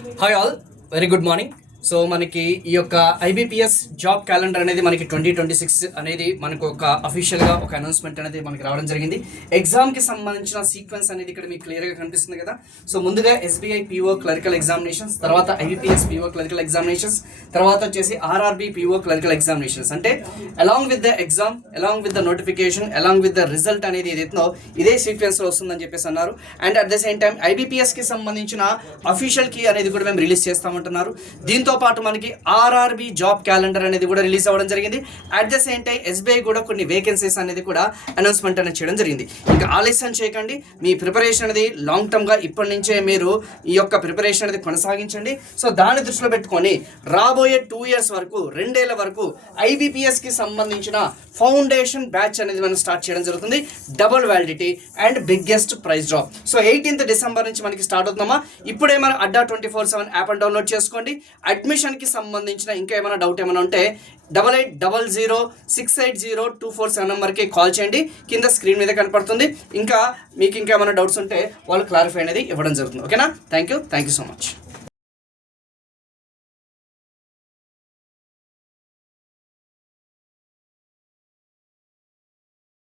Hi all, very good morning. So మనకి ఈ యొక్క ఐబీపీఎస్ జాబ్ క్యాలెండర్ అనేది మనకి ట్వంటీ ట్వంటీ సిక్స్ అనేది మనకు ఒక అఫీషియల్గా ఒక అనౌన్స్మెంట్ అనేది మనకి రావడం జరిగింది. ఎగ్జామ్కి సంబంధించిన సీక్వెన్స్ అనేది ఇక్కడ మీకు క్లియర్గా కనిపిస్తుంది కదా. సో ముందుగా ఎస్బీఐ పీఓ క్లరికల్ ఎగ్జామినేషన్స్ తర్వాత ఐబీపీఎస్ పీఓ క్లరికల్ ఎగ్జామినేషన్స్ తర్వాత వచ్చేసి ఆర్ఆర్బీ పీఓ క్లరికల్ ఎగ్జామినేషన్స్ అంటే along with the exam along with the notification along with the result అనేది ఏదైతుందో ఇదే సీక్వెన్స్లో వస్తుందని చెప్పేసి అన్నారు. And at the same time ఐబీపీఎస్కి సంబంధించిన అఫీషియల్ కీ అనేది కూడా మేము రిలీజ్ చేస్తామంటున్నారు. దీంతో పాటు మనకి ఆర్ఆర్బి జాబ్ క్యాలెండర్ అనేది కూడా రిలీజ్ అవ్వడం జరిగింది. At the same time SBI కూడా కొన్ని వేకెన్సీస్ అనేది కూడా అనౌన్స్మెంట్ అనేది చేయడం జరిగింది. ఇంకా ఆలస్యం చేయకండి. మీ ప్రిపరేషన్ అనేది లాంగ్ టర్మ్గా ఇప్పటి నుంచే మీరు ఈ యొక్క ప్రిపరేషన్ అనేది కొనసాగించండి. సో దాన్ని దృష్టిలో పెట్టుకొని రాబోయే టూ ఇయర్స్ వరకు రెండేళ్ళ వరకు ఐబీపీఎస్కి సంబంధించిన ఫౌండేషన్ బ్యాచ్ అనేది మనం స్టార్ట్ చేయడం జరుగుతుంది. Double validity and biggest prize drop so eighteenth December నుంచి మనకి స్టార్ట్ అవుతుందమ్మా ఇప్పుడే మన Adda twenty four seven app download చేసుకోండి. అడ్మిషన్కి సంబంధించిన ఇంకా ఏమైనా డౌట్ ఏమైనా ఉంటే double eight double zero six eight zero two four seven నెంబర్కి కాల్ చేయండి. కింద స్క్రీన్ మీద కనపడుతుంది. ఇంకా మీకు ఇంకా ఏమైనా డౌట్స్ ఉంటే వాళ్ళు క్లారిఫై అనేది ఇవ్వడం జరుగుతుంది. ఓకేనా thank you thank you so much